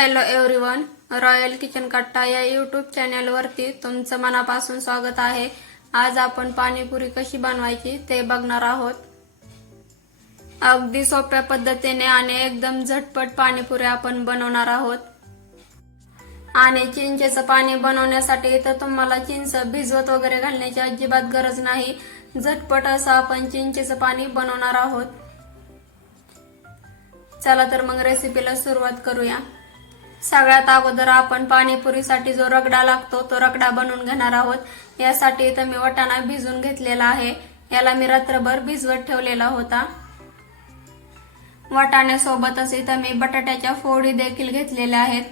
Hello everyone royal kitchen कट्टा या YouTube चॅनलवरती तुमचं मनापासून स्वागत आहे. आज आपण पाणीपुरी कशी बनवायची ते बघणार आहोत. अगदी सोप्या पद्धतीने आणि एकदम झटपट पाणीपुरी आपण बनवणार आहोत. आणि चिंचेचं पाणी बनवण्यासाठी तर तुम्हाला चिंच भिजवत वगैरे घालण्याची अजिबात गरज नाही. झटपट असं आपण चिंचेचं पाणी बनवणार आहोत. चला तर मग रेसिपीला सुरुवात करूया. सगळ्यात अगोदर आपण पाणीपुरीसाठी जो रगडा लागतो तो रगडा बनवून घेणार आहोत. यासाठी इथं मी वटाणा भिजून घेतलेला आहे. याला मी रात्रभर भिजवत ठेवलेला होता. वाटाण्यासोबतच इथं मी बटाट्याच्या फोडी देखील घेतलेल्या आहेत.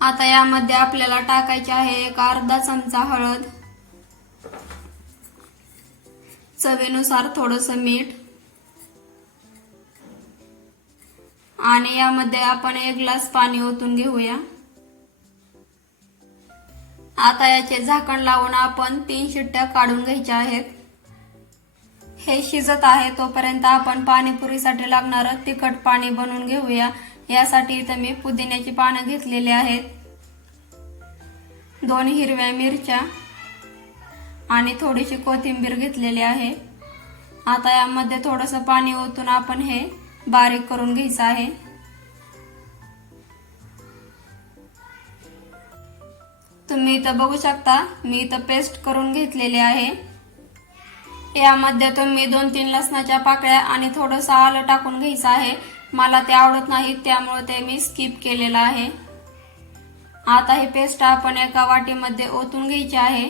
आता यामध्ये आपल्याला टाकायचे आहे एक अर्धा चमचा हळद. चवीनुसार थोडस मीठ. आणि यामध्ये आपण एक ग्लास पाणी ओतून घेऊया. आता याचे झाकण लावून आपण तीन शिट्ट्या काढून घ्यायच्या आहेत. हे शिजत आहे तोपर्यंत आपण पाणीपुरीसाठी लागणारं तिखट पाणी बनवून घेऊया. यासाठी इथं मी पुदिन्याची पानं घेतलेली आहेत. दोन हिरव्या मिरच्या आणि थोडीशी कोथिंबीर घेतलेली आहे. आता यामध्ये थोडंसं पाणी ओतून आपण हे बारीक करून घ्यायचं आहे. तुम्ही इथं बघू शकता मी इथं पेस्ट करून घेतलेली आहे. यामध्ये तुम्ही दोन तीन लसणाच्या पाकळ्या आणि थोडंसं आलं टाकून घ्यायचं आहे. मला ते आवडत नाही त्यामुळे ते मी स्किप केलेलं आहे. आता ही पेस्ट आपण एका वाटीमध्ये ओतून घ्यायची आहे.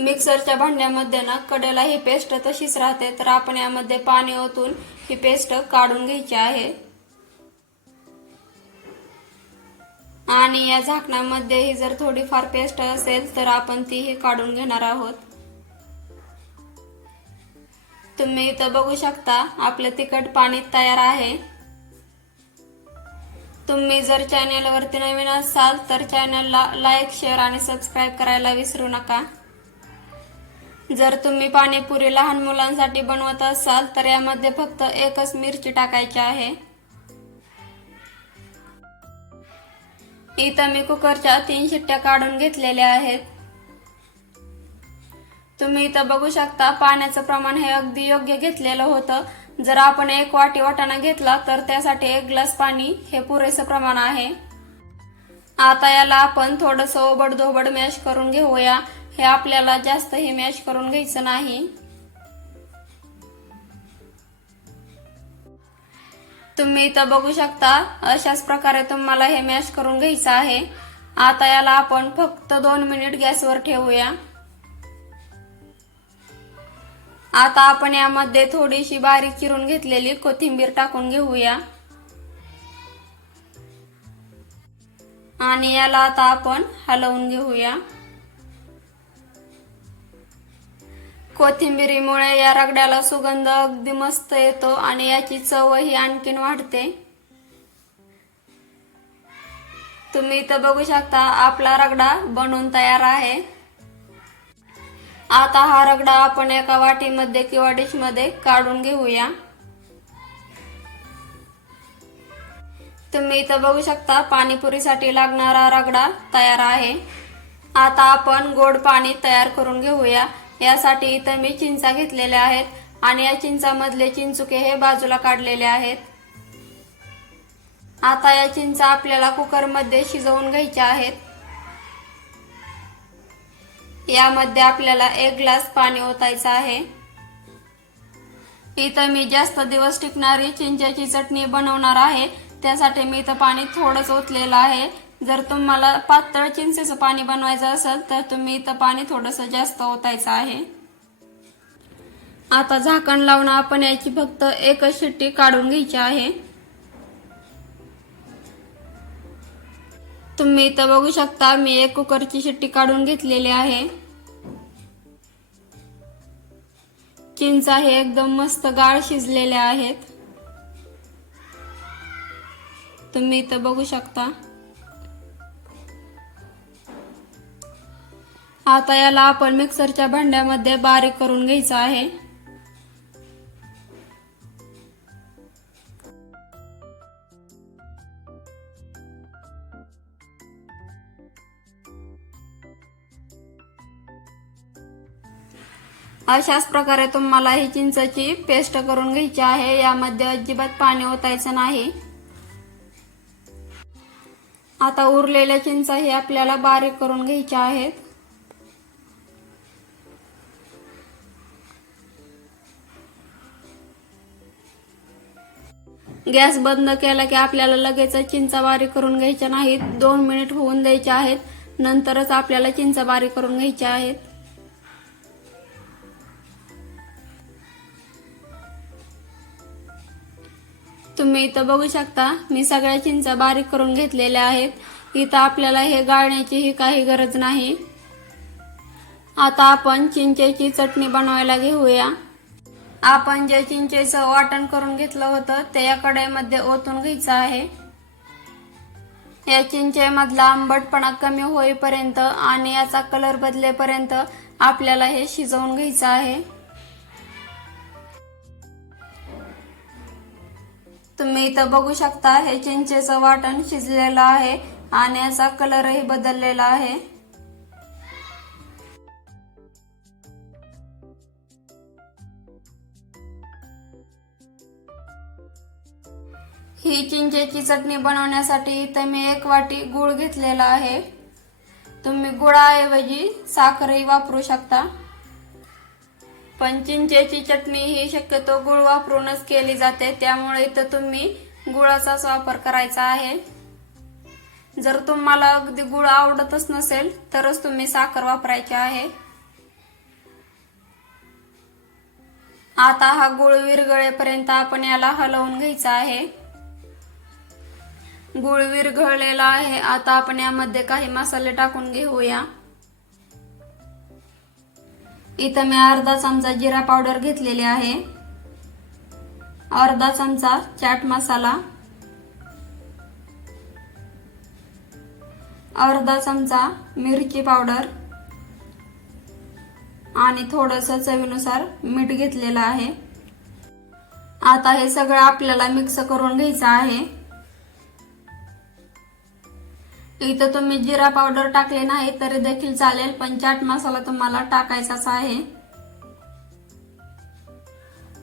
मिक्सरच्या भांड्यामध्ये ना कडेला ही पेस्ट तशीच राहते. तर आपण यामध्ये पाणी ओतून ही पेस्ट काढून घ्यायची आहे. आणि या झाकणामध्ये ही जर थोडीफार पेस्ट असेल तर आपण तीही काढून घेणार आहोत. तुम्ही इथं बघू शकता आपलं तिखट पाणी तयार आहे. तुम्ही जर चॅनेलवरती नवीन असाल तर चॅनलला लाईक शेअर आणि सबस्क्राईब करायला विसरू नका. जर तुम्ही पाणीपुरी लहान मुलांसाठी बनवत असाल तर यामध्ये फक्त एकच मिरची टाकायची आहे. इथं मी कुकरच्या तीन शिट्ट्या काढून घेतलेल्या आहेत. तुम्ही इथं बघू शकता पाण्याचं प्रमाण हे अगदी योग्य घेतलेलं होतं. जर आपण एक वाटी वाटाणा घेतला तर त्यासाठी एक ग्लास पाणी हे पुरेसं प्रमाण आहे. आता याला आपण थोडस ओबड धोबड मॅश करून घेऊया. हे आपल्याला जास्त हे मॅश करून घ्यायचं नाही. तुम्ही इथं बघू शकता अशाच प्रकारे तुम्हाला हे मॅश करून घ्यायचं आहे. आता याला आपण फक्त दोन मिनिट गॅसवर ठेवूया. आता आपण यामध्ये थोडीशी बारीक चिरून घेतलेली कोथिंबीर टाकून घेऊया. आणि याला आता आपण हलवून घेऊया. कोथिंबिरीमुळे या रगड्याला सुगंध अगदी मस्त येतो आणि याची चवही आणखीन वाढते. तुम्ही इथं बघू शकता आपला रगडा बनवून तयार आहे. आता हा रगडा आपण एका वाटीमध्ये किंवा डिशमध्ये काढून घेऊया. तुम्ही इथं बघू शकता पाणीपुरीसाठी लागणारा रगडा तयार आहे. आता आपण गोड पाणी तयार करून घेऊया. यासाठी इथं मी चिंचा घेतलेल्या आहेत आणि या चिंचामधले चिंचुके हे बाजूला काढलेले आहेत. आता या चिंचा आपल्याला कुकरमध्ये शिजवून घ्यायच्या आहेत. यामध्ये आपल्याला एक ग्लास पाणी ओतायचं आहे. इथं मी जास्त दिवस टिकणारी चिंचाची चटणी बनवणार आहे. त्यासाठी मी इथं पाणी थोडंच ओतलेलं आहे. जर तुम्हाला पातळ चिंचेचं पाणी बनवायचं असेल तर तुम्ही इथं पाणी थोडंसं जास्त ओतायचं आहे. आता झाकण लावून आपण याची फक्त एकच शिट्टी काढून घ्यायची आहे. तुम्ही इथं बघू शकता मी एक कुकरची शिट्टी काढून घेतलेली आहे. चिंचा हे एकदम मस्त गाळ शिजलेले आहेत. तुम्ही इथं बघू शकता. आता याला आपण मिक्सरच्या भांड्यामध्ये बारीक करून घ्यायचं आहे. अशाच प्रकारे तुम्हाला ही चिंचची पेस्ट करून घ्यायची आहे. यामध्ये अजिबात पाणी ओतायचं नाही. आता उरलेल्या चिंचाही आपल्याला बारीक करून घ्यायच्या आहेत. गॅस बंद केला की आपल्याला लगेच चिंचा बारीक करून घ्यायच्या नाहीत. दोन मिनिट होऊन द्यायचे आहेत. नंतरच आपल्याला चिंचा बारीक करून घ्यायच्या आहेत. तुम्ही इथं बघू शकता मी सगळ्या चिंचा बारीक करून घेतलेल्या आहेत. इथं आपल्याला हे गाळण्याचीही काही गरज नाही. आता आपण चिंचेची चटणी बनवायला घेऊया. आपण जे चिंचेचं वाटण करून घेतलं होतं ते या कढईमध्ये ओतून घ्यायचं आहे. या चिंचेमधला आंबटपणा कमी होईपर्यंत आणि याचा कलर बदलेपर्यंत आपल्याला हे शिजवून घ्यायचं आहे. तुम्ही इथं बघू शकता हे चिंचेचं वाटण शिजलेलं आहे आणि याचा कलरही बदललेला आहे. ही चिंचेची चटणी बनवण्यासाठी इथं मी एक वाटी गुळ घेतलेला आहे. तुम्ही गुळाऐवजी साखरही वापरू शकता. पण चिंचेची चटणी ही शक्यतो गुळ वापरूनच केली जाते त्यामुळे इथं तुम्ही गुळाचाच वापर करायचा आहे. जर तुम्हाला अगदी गुळ आवडतच नसेल तरच तुम्ही साखर वापरायची आहे. आता हा गुळ विरगळेपर्यंत आपण याला हलवून घ्यायचा आहे. गुळ विरघळलेला आहे. आता आपण यामध्ये काही मसाले टाकून घेऊया. इथं मी अर्धा चमचा जिरा पावडर घेतलेली आहे. अर्धा चमचा चाट मसाला. अर्धा चमचा मिरची पावडर. आणि थोडस चवीनुसार मीठ घेतलेलं आहे. आता हे सगळं आपल्याला मिक्स करून घ्यायचं आहे. इथं तुम्ही जिरा पावडर टाकले नाही तरी देखील चालेल पण चाट मसाला तुम्हाला टाकायचाच आहे.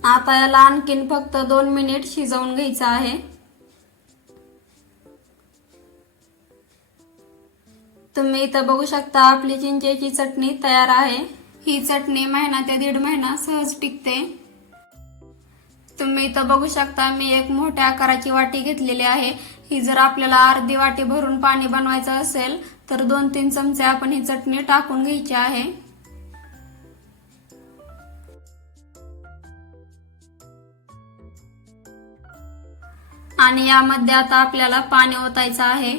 आता याला आणखीन फक्त दोन मिनिट शिजवून घ्यायचं आहे. तुम्ही इथं बघू शकता आपली चिंचेची चटणी तयार आहे. ही चटणी महिना ते दीड महिना सहज टिकते. तुम्ही इथं बघू शकता मी एक मोठ्या आकाराची वाटी घेतलेली आहे. ही जर आपल्याला अर्धी वाटी भरून पाणी बनवायचं असेल तर दोन तीन चमचे आपण ही चटणी टाकून घ्यायची आहे. आणि यामध्ये आता आपल्याला पाणी ओतायचं आहे.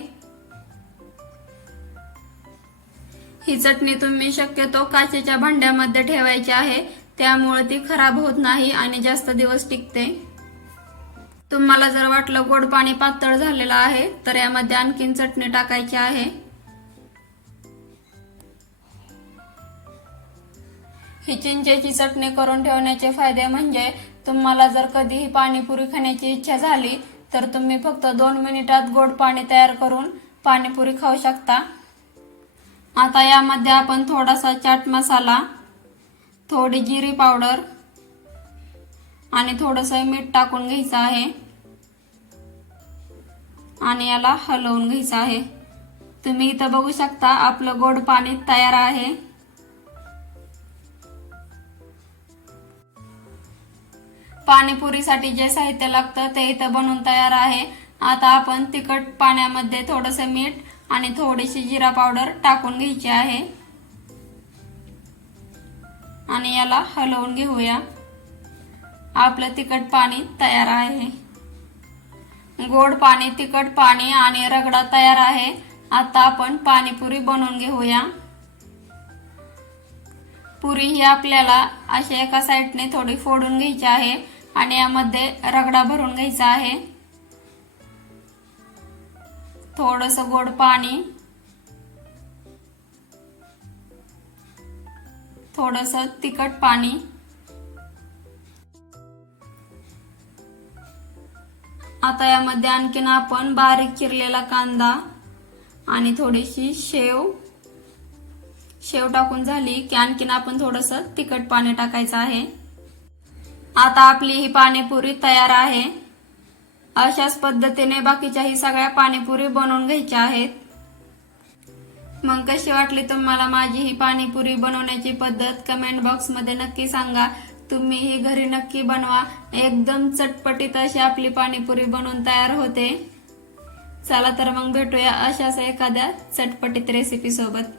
ही चटणी तुम्ही शक्यतो काचेच्या भांड्यामध्ये ठेवायची आहे त्यामुळे ती खराब होत नाही आणि जास्त दिवस टिकते. तुम्हाला जर वाटलं गोड पाणी पातळ झालेलं आहे तर यामध्ये आणखीन चटणी टाकायची आहे. ही चिंचेची चटणी करून ठेवण्याचे फायदे म्हणजे तुम्हाला जर कधीही पाणीपुरी खाण्याची इच्छा झाली तर तुम्ही फक्त दोन मिनिटात गोड पाणी तयार करून पाणीपुरी खाऊ शकता. आता यामध्ये आपण थोडासा चाट मसाला थोडी जिरी पावडर आणि थोडंसं मीठ टाकून घ्यायचं आहे. आणि याला हलवून घ्यायचं आहे. तुम्ही इथं बघू शकता आपलं गोड पाणी तयार आहे. पाणीपुरीसाठी जे साहित्य लागतं ते इथं बनवून तयार आहे. आता आपण तिखट पाण्यामध्ये थोडंसं मीठ आणि थोडीशी जिरा पावडर टाकून घ्यायची आहे. आणि याला हलवून घेऊया. आपलं तिखट पाणी तयार आहे. गोड पाणी तिखट पाणी आणि रगडा तयार आहे. आता आपण पाणीपुरी बनवून घेऊया. पुरी ही आपल्याला अशी एका साईडने थोडी फोडून घ्यायची आहे आणि यामध्ये रगडा भरून घ्यायचा आहे. थोडस गोड पाणी. थोडस तिखट पाणी. आता यामध्ये आणखीन आपण बारीक चिरलेला कांदा आणि थोडीशी शेव. शेव टाकून झाली की आणखीन आपण थोडस तिखट पाणी टाकायचं आहे. आता आपली ही पाणीपुरी तयार आहे. अशाच पद्धतीने बाकीच्याही सगळ्या पाणीपुरी बनवून घ्यायच्या आहेत. मग कशी वाटली तुम्हाला माझी ही पाणीपुरी बनवण्याची पद्धत? कमेंट बॉक्समध्ये नक्की सांगा. तुम्ही ही घरी नक्की बनवा. एकदम चटपटीत अशी आपली पाणीपुरी बनवून तयार होते. चला तर मग भेटूया अशाच एखाद्या चटपटीत रेसिपी सोबत.